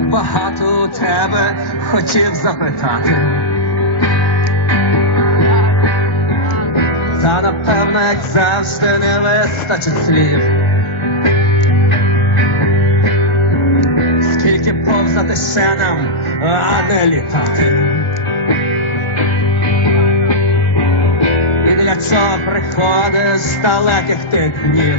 так багато у тебе хотів запитати. Та напевно, як завжди, не вистачить слів. Скільки повзати ще нам, а не літати. І для чого приходиш з далеких тих днів?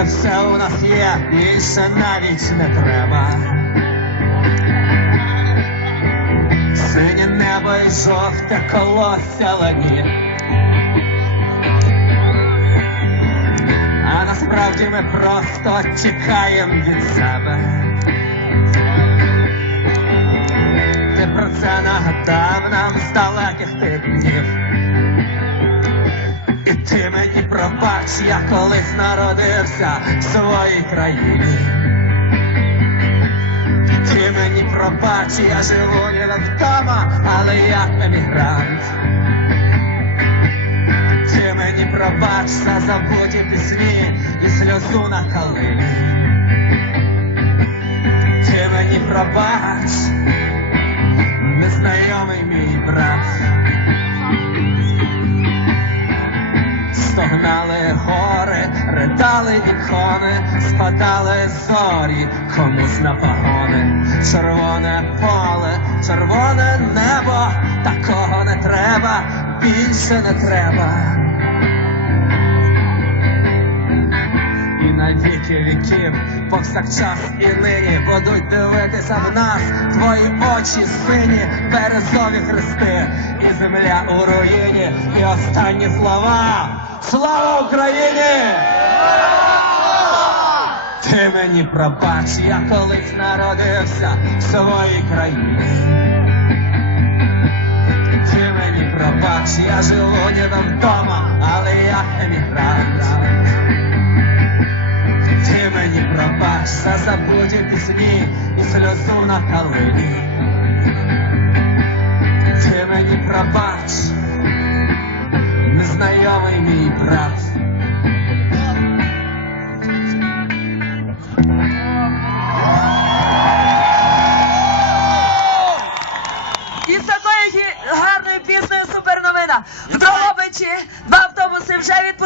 Ніби все у нас є, більше навіть не треба. Синє небо і жовте колосся лагів. А насправді ми просто тікаємо від себе. Ти про це нагадав нам з далеких тих днів. І ти мені пробач, я колись народився в своїй країні. Ти мені пробач, я живу не вдома, але як емігрант. Ти мені пробач за забуті пісні і сльозу на калині. Ти мені пробач, ридали ікони, спадали зорі комусь на погони. Червоне поле, червоне небо, такого не треба, більше не треба. І на віки віків, повсякчас і нині будуть дивитися в нас твої очі сині, березові хрести, і земля у руїні, і останні слова. Слава Україні! Ти мені пробач, я колись народився в своїй країні. Ти мені пробач, я живу не вдома, але я емігрант. Ти мені пробач за забуті пісні і сльозу на калині. Ти мені пробач, незнайомий мій брат. І з такої гі- гарної пісні суперновина. В Дрогобичі два автобуси вже відпустили.